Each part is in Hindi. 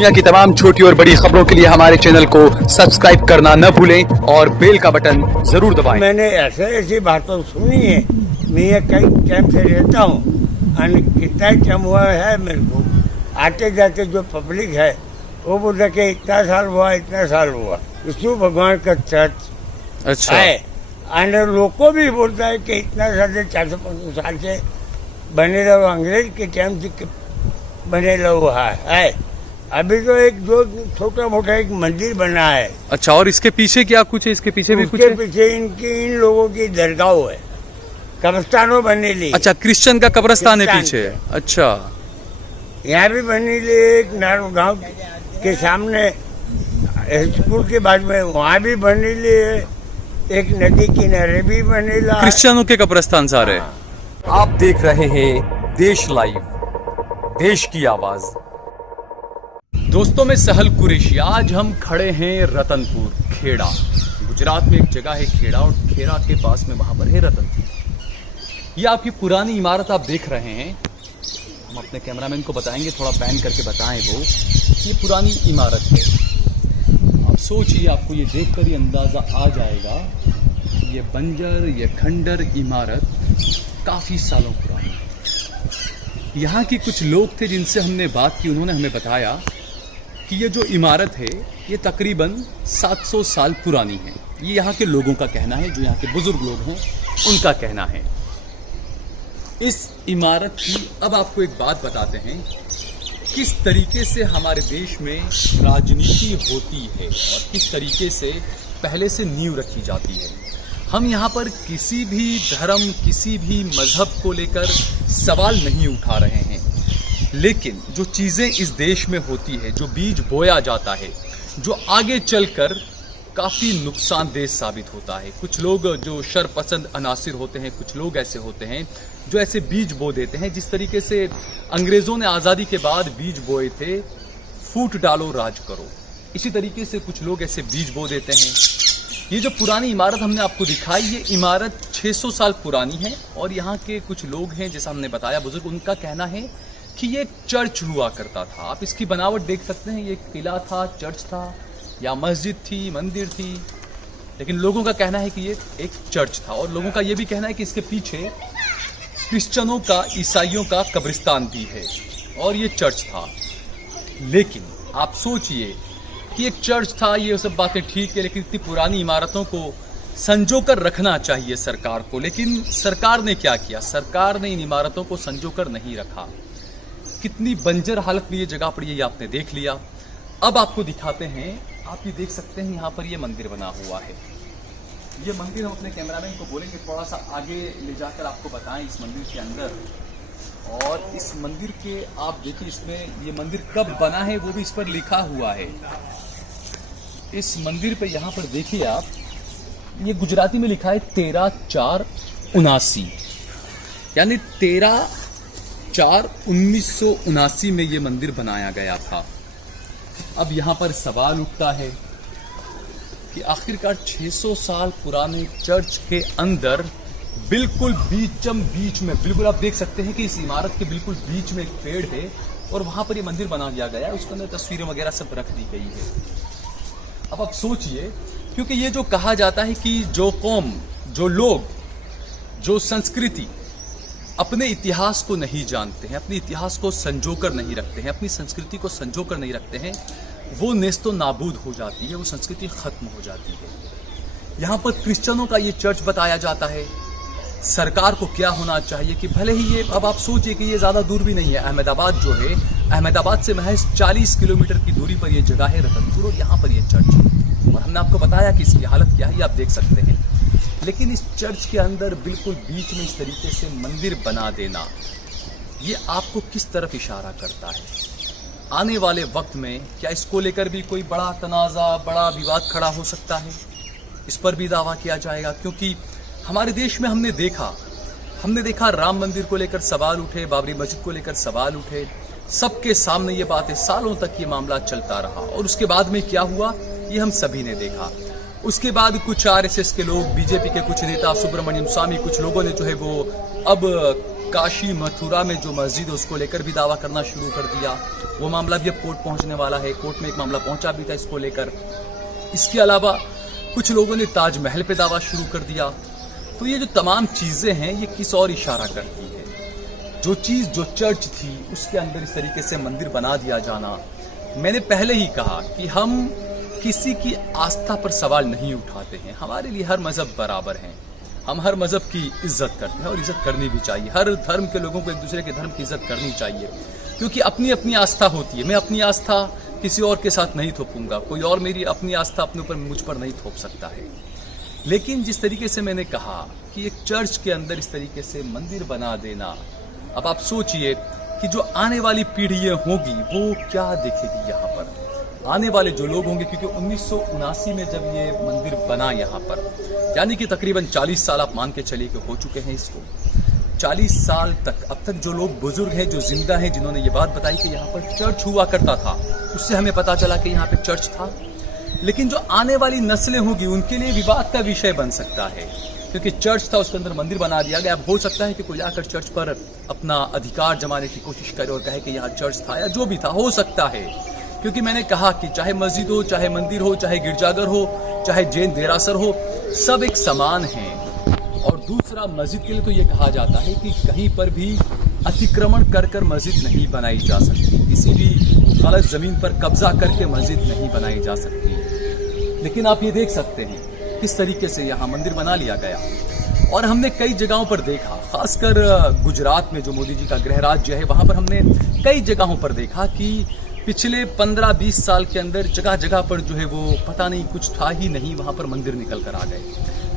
दुनिया की तमाम छोटी और बड़ी खबरों के लिए हमारे चैनल को सब्सक्राइब करना न भूलें और बेल का बटन जरूर दबाएं। मैंने ऐसी बातों सुनी है, मैं ये कई टाइम से रहता हूँ और कितना टाइम हुआ है मेरे को, आते जाते जो पब्लिक है वो बोलता कि इतना साल हुआ इतना साल हुआ। विष्णु भगवान का चर्च अच्छा है और लोग को भी बोलता है कि इतना साल से 450 साल से बने रहो, अंग्रेज के टाइम से बने रहो है। अभी तो एक जो छोटा मोटा एक मंदिर बना है। अच्छा, और इसके पीछे क्या कुछ है? इसके पीछे भी कुछ है? पीछे इन लोगों की दरगाह है, कब्रस्तानों बनने ली। अच्छा, क्रिश्चियन का कब्रस्तान है पीछे। अच्छा, यहाँ भी बनी ली एक नारो गांव के सामने स्कूल के बाद में, वहाँ भी बनी ली एक नदी किनारे भी बने ला। क्रिश्चियनों के कब्रस्तान सारे। आप देख रहे हैं देश लाइव, देश की आवाज। दोस्तों, मैं सहल कुरैशी। आज हम खड़े हैं रतनपुर, खेड़ा। गुजरात में एक जगह है खेड़ा, और खेड़ा के पास में वहां पर है रतनपुर। ये आपकी पुरानी इमारत आप देख रहे हैं। हम अपने कैमरामैन को बताएंगे, थोड़ा पैन करके बताएं वो। ये पुरानी इमारत है। आप सोचिए, आपको ये देखकर ही अंदाजा आ जाएगा ये बंजर, ये खंडर इमारत काफी सालों पुरानी है। यहाँ के कुछ लोग थे जिनसे हमने बात की, उन्होंने हमें बताया कि ये जो इमारत है ये तकरीबन 700 साल पुरानी है। ये यहाँ के लोगों का कहना है, जो यहाँ के बुजुर्ग लोग हैं उनका कहना है। इस इमारत की अब आपको एक बात बताते हैं, किस तरीके से हमारे देश में राजनीति होती है और किस तरीके से पहले से नींव रखी जाती है। हम यहाँ पर किसी भी धर्म, किसी भी मजहब को लेकर सवाल नहीं उठा रहे हैं, लेकिन जो चीज़ें इस देश में होती है, जो बीज बोया जाता है, जो आगे चलकर काफ़ी नुकसानदेह साबित होता है। कुछ लोग जो शरपसंद अनासिर होते हैं, कुछ लोग ऐसे होते हैं जो ऐसे बीज बो देते हैं, जिस तरीके से अंग्रेज़ों ने आज़ादी के बाद बीज बोए थे, फूट डालो राज करो। इसी तरीके से कुछ लोग ऐसे बीज बो देते हैं। ये जो पुरानी इमारत हमने आपको दिखाई, ये इमारत 600 साल पुरानी है। और यहाँ के कुछ लोग हैं, जैसा हमने बताया बुजुर्ग, उनका कहना है कि ये एक चर्च हुआ करता था। आप इसकी बनावट देख सकते हैं, ये किला था, चर्च था, या मस्जिद थी, मंदिर थी, लेकिन लोगों का कहना है कि ये एक चर्च था। और लोगों का ये भी कहना है कि इसके पीछे क्रिश्चियनों का, ईसाइयों का कब्रिस्तान भी है और ये चर्च था। लेकिन आप सोचिए कि एक चर्च था, ये सब बातें ठीक है, लेकिन इतनी पुरानी इमारतों को संजो कर रखना चाहिए सरकार को। लेकिन सरकार ने क्या किया? सरकार ने इन इमारतों को संजो कर नहीं रखा। कितनी बंजर हालत में ये जगह पड़ी है, ये आपने देख लिया। अब आपको दिखाते हैं, आप ये देख सकते हैं यहाँ पर ये मंदिर बना हुआ है। ये मंदिर हम अपने कैमरामैन को बोलेंगे थोड़ा सा आगे ले जाकर आपको बताएं इस मंदिर के अंदर। और इस मंदिर के आप देखिए, इसमें ये मंदिर कब बना है वो भी इस पर लिखा हुआ है। इस मंदिर पे यहाँ पर देखिए आप, ये गुजराती में लिखा है 13/4/79, यानी 13/4/1979 में ये मंदिर बनाया गया था। अब यहाँ पर सवाल उठता है कि आखिरकार 600 साल पुराने चर्च के अंदर बिल्कुल बीच में, बिल्कुल आप देख सकते हैं कि इस इमारत के बिल्कुल बीच में एक पेड़ है और वहां पर ये मंदिर बना दिया गया है। उसके अंदर तस्वीरें वगैरह सब रख दी गई है। अब आप सोचिए, क्योंकि ये जो कहा जाता है कि जो कौम, जो लोग, जो संस्कृति अपने इतिहास को नहीं जानते हैं, अपने इतिहास को संजोकर नहीं रखते हैं, अपनी संस्कृति को संजोकर नहीं रखते हैं, वो नेस्तो नाबूद हो जाती है, वो संस्कृति खत्म हो जाती है। यहाँ पर क्रिश्चियनों का ये चर्च बताया जाता है। सरकार को क्या होना चाहिए कि भले ही ये, अब आप सोचिए कि ये ज़्यादा दूर भी नहीं है, अहमदाबाद जो है, अहमदाबाद से महज 40 किलोमीटर की दूरी पर ये जगह है रतनपुर, और यहाँ पर ये चर्च है। और हमने आपको बताया कि इसकी हालत क्या है, ये आप देख सकते हैं। लेकिन इस चर्च के अंदर बिल्कुल बीच में इस तरीके से मंदिर बना देना, ये आपको किस तरफ इशारा करता है? आने वाले वक्त में क्या इसको लेकर भी कोई बड़ा तनाज़ा, बड़ा विवाद खड़ा हो सकता है? इस पर भी दावा किया जाएगा, क्योंकि हमारे देश में हमने देखा राम मंदिर को लेकर सवाल उठे, बाबरी मस्जिद को लेकर सवाल उठे, सबके सामने ये बातें, सालों तक ये मामला चलता रहा। और उसके बाद में क्या हुआ, ये हम सभी ने देखा। उसके बाद कुछ आरएसएस के लोग, बीजेपी के कुछ नेता, सुब्रमण्यम स्वामी, कुछ लोगों ने जो है वो अब काशी मथुरा में जो मस्जिद है उसको लेकर भी दावा करना शुरू कर दिया। वो मामला भी अब कोर्ट पहुंचने वाला है, कोर्ट में एक मामला पहुंचा भी था इसको लेकर। इसके अलावा कुछ लोगों ने ताजमहल पे दावा शुरू कर दिया। तो ये जो तमाम चीज़ें हैं ये किस और इशारा करती है? जो चीज़ जो चर्च थी उसके अंदर इस तरीके से मंदिर बना दिया जाना। मैंने पहले ही कहा कि हम किसी की आस्था पर सवाल नहीं उठाते हैं। हमारे लिए हर मज़हब बराबर हैं। हम हर मज़हब की इज्जत करते हैं और इज्जत करनी भी चाहिए। हर धर्म के लोगों को एक दूसरे के धर्म की इज्जत करनी चाहिए, क्योंकि अपनी अपनी आस्था होती है। मैं अपनी आस्था किसी और के साथ नहीं थोपूंगा, कोई और मेरी अपनी आस्था अपने ऊपर मुझ पर नहीं थोप सकता है। लेकिन जिस तरीके से मैंने कहा कि एक चर्च के अंदर इस तरीके से मंदिर बना देना, अब आप सोचिए कि जो आने वाली पीढ़ियां होगी वो क्या देखेगी यहाँ पर, आने वाले जो लोग होंगे। क्योंकि 1979 में जब ये मंदिर बना यहाँ पर, यानी कि तकरीबन 40 साल आप मान के चलिए कि हो चुके हैं इसको। 40 साल तक अब तक जो लोग बुजुर्ग हैं, जो जिंदा हैं, जिन्होंने ये बात बताई कि यहाँ पर चर्च हुआ करता था, उससे हमें पता चला कि यहाँ पे चर्च था। लेकिन जो आने वाली नस्लें होंगी उनके लिए विवाद का विषय बन सकता है, क्योंकि चर्च था, उसके अंदर मंदिर बना दिया गया। अब हो सकता है कि कोई आकर चर्च पर अपना अधिकार जमाने की कोशिश करे और कहे कि यहाँ चर्च था या जो भी था, हो सकता है। क्योंकि मैंने कहा कि चाहे मस्जिद हो, चाहे मंदिर हो, चाहे गिरजाघर हो, चाहे जैन देरासर हो, सब एक समान है। और दूसरा, मस्जिद के लिए तो ये कहा जाता है कि कहीं पर भी अतिक्रमण कर मस्जिद नहीं बनाई जा सकती, किसी भी गलत जमीन पर कब्जा करके मस्जिद नहीं बनाई जा सकती। लेकिन आप ये देख सकते हैं किस तरीके से यहाँ मंदिर बना लिया गया। और हमने कई जगहों पर देखा, खासकर गुजरात में जो मोदी जी का गृह राज्य है, वहाँ पर हमने कई जगहों पर देखा कि पिछले 15-20 साल के अंदर जगह जगह पर जो है वो पता नहीं कुछ था ही नहीं, वहाँ पर मंदिर निकल कर आ गए।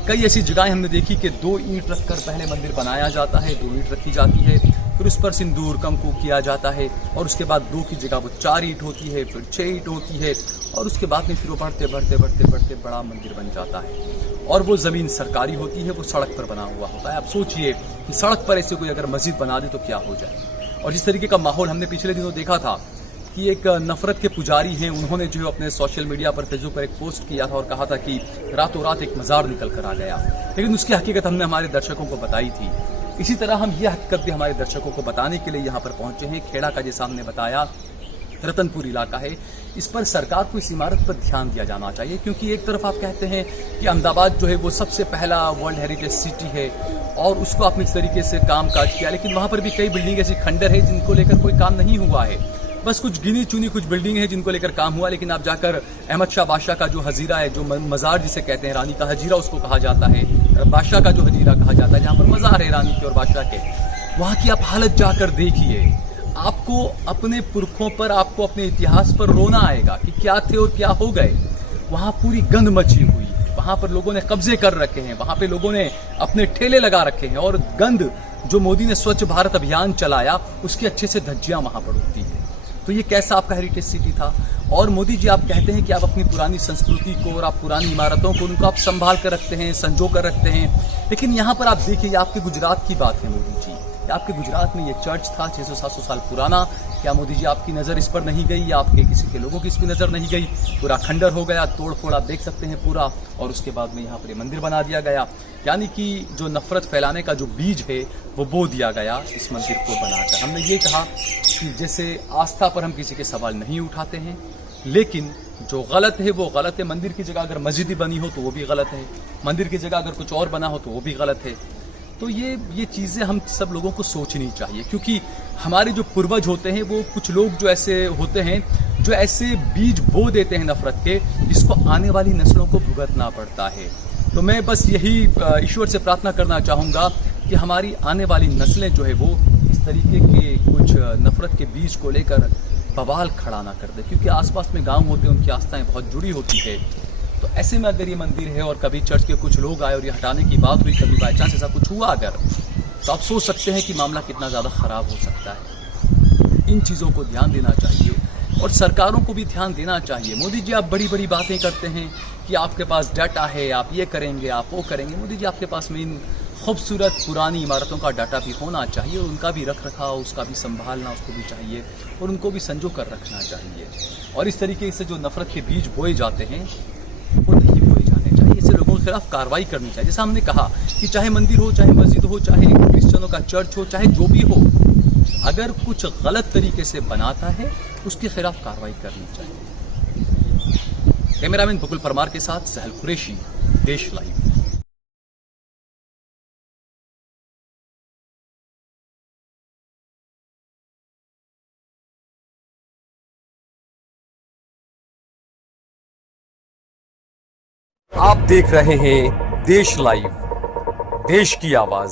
कई ऐसी जगहें हमने देखी कि 2 ईंट रखकर पहले मंदिर बनाया जाता है, 2 ईंट रखी जाती है, फिर उस पर सिंदूर कंकु किया जाता है, और उसके बाद 2 की जगह वो 4 ईंट होती है, फिर 6 ईंट होती है, और उसके बाद में फिर वो बढ़ते बढ़ते बढ़ते बढ़ते बड़ा मंदिर बन जाता है। और वो ज़मीन सरकारी होती है, वो सड़क पर बना हुआ होता है। आप सोचिए कि सड़क पर ऐसे कोई अगर मस्जिद बना दे तो क्या हो जाए। और जिस तरीके का माहौल हमने पिछले दिनों देखा था कि एक नफरत के पुजारी हैं, उन्होंने जो है अपने सोशल मीडिया पर, फेसबुक पर एक पोस्ट किया था और कहा था कि रातों रात एक मज़ार निकल कर आ गया। लेकिन उसकी हकीकत हमने हमारे दर्शकों को बताई थी। इसी तरह हम ये हकीकत भी हमारे दर्शकों को बताने के लिए यहाँ पर पहुंचे हैं। खेड़ा का जैसा हमने बताया रतनपुर इलाका है, इस पर सरकार को इस इमारत पर ध्यान दिया जाना चाहिए। क्योंकि एक तरफ आप कहते हैं कि अहमदाबाद जो है वो सबसे पहला वर्ल्ड हेरिटेज सिटी है और उसको आपने इस तरीके से काम काज किया, लेकिन वहाँ पर भी कई बिल्डिंग ऐसी खंडर है जिनको लेकर कोई काम नहीं हुआ है। बस कुछ गिनी चुनी कुछ बिल्डिंग है जिनको लेकर काम हुआ। लेकिन आप जाकर अहमद शाह बादशाह का जो हजीरा है, जो मज़ार जिसे कहते हैं, रानी का हजीरा उसको कहा जाता है, बादशाह का जो हजीरा कहा जाता है, जहाँ पर मज़ार है रानी के और बादशाह के, वहाँ की आप हालत जाकर देखिए। आपको अपने पुरखों पर, आपको अपने इतिहास पर रोना आएगा कि क्या थे और क्या हो गए। वहाँ पूरी गंद मची हुई है, वहाँ पर लोगों ने कब्जे कर रखे हैं, वहाँ पे लोगों ने अपने ठेले लगा रखे हैं, और गंद जो मोदी ने स्वच्छ भारत अभियान चलाया उसकी अच्छे से धज्जियाँ वहाँ पर उड़ती हैं। तो ये कैसा आपका हेरिटेज सिटी था। और मोदी जी, आप कहते हैं कि आप अपनी पुरानी संस्कृति को और आप पुरानी इमारतों को, उनको आप संभाल कर रखते हैं, संजो कर रखते हैं। लेकिन यहाँ पर आप देखिए, आपके गुजरात की बात है मोदी जी, आपके गुजरात में ये चर्च था 600-700 साल पुराना। क्या मोदी जी आपकी नज़र इस पर नहीं गई, या आपके किसी के लोगों की इस पर नज़र नहीं गई? पूरा खंडर हो गया, तोड़ फोड़ आप देख सकते हैं पूरा, और उसके बाद में यहाँ पर मंदिर बना दिया गया। यानी कि जो नफरत फैलाने का जो बीज है वो बो दिया गया इस मंदिर को बनाकर। हमने ये कहा कि जैसे आस्था पर हम किसी के सवाल नहीं उठाते हैं, लेकिन जो गलत है वो गलत है। मंदिर की जगह अगर मस्जिद बनी हो तो वो भी गलत है, मंदिर की जगह अगर कुछ और बना हो तो वो भी गलत है। तो ये चीज़ें हम सब लोगों को सोचनी चाहिए, क्योंकि हमारे जो पूर्वज होते हैं वो कुछ लोग जो ऐसे होते हैं जो ऐसे बीज बो देते हैं नफरत के, जिसको आने वाली नस्लों को भुगतना पड़ता है। तो मैं बस यही ईश्वर से प्रार्थना करना चाहूँगा कि हमारी आने वाली नस्लें जो है वो इस तरीके के कुछ नफरत के बीज को लेकर बवाल खड़ा ना कर दे, क्योंकि आसपास में गांव होते हैं, उनकी आस्थाएं बहुत जुड़ी होती है। तो ऐसे में अगर ये मंदिर है और कभी चर्च के कुछ लोग आए और ये हटाने की बात हुई, कभी बाई चांस ऐसा कुछ हुआ अगर, तो आप सोच सकते हैं कि मामला कितना ज़्यादा ख़राब हो सकता है। इन चीज़ों को ध्यान देना चाहिए और सरकारों को भी ध्यान देना चाहिए। मोदी जी, आप बड़ी बड़ी बातें करते हैं कि आपके पास डाटा है, आप ये करेंगे, आप वो करेंगे। मोदी जी, आपके पास में इन खूबसूरत पुरानी इमारतों का डाटा भी होना चाहिए, और उनका भी रख रखाव, उसका भी संभालना उसको भी चाहिए, और उनको भी संजो कर रखना चाहिए। और इस तरीके से जो नफरत के बीज बोए जाते हैं वो नहीं बोए जाने चाहिए। ऐसे लोगों खिलाफ कार्रवाई करनी चाहिए। जैसा हमने कहा कि चाहे मंदिर हो, चाहे मस्जिद हो, चाहे क्रिश्चियनों का चर्च हो, चाहे जो भी हो, अगर कुछ गलत तरीके से बनाता है उसके खिलाफ कार्रवाई करनी चाहिए। कैमरामैन बकुल परमार के साथ सहल कुरैशी, देश लाइव। आप देख रहे हैं देश लाइव, देश की आवाज।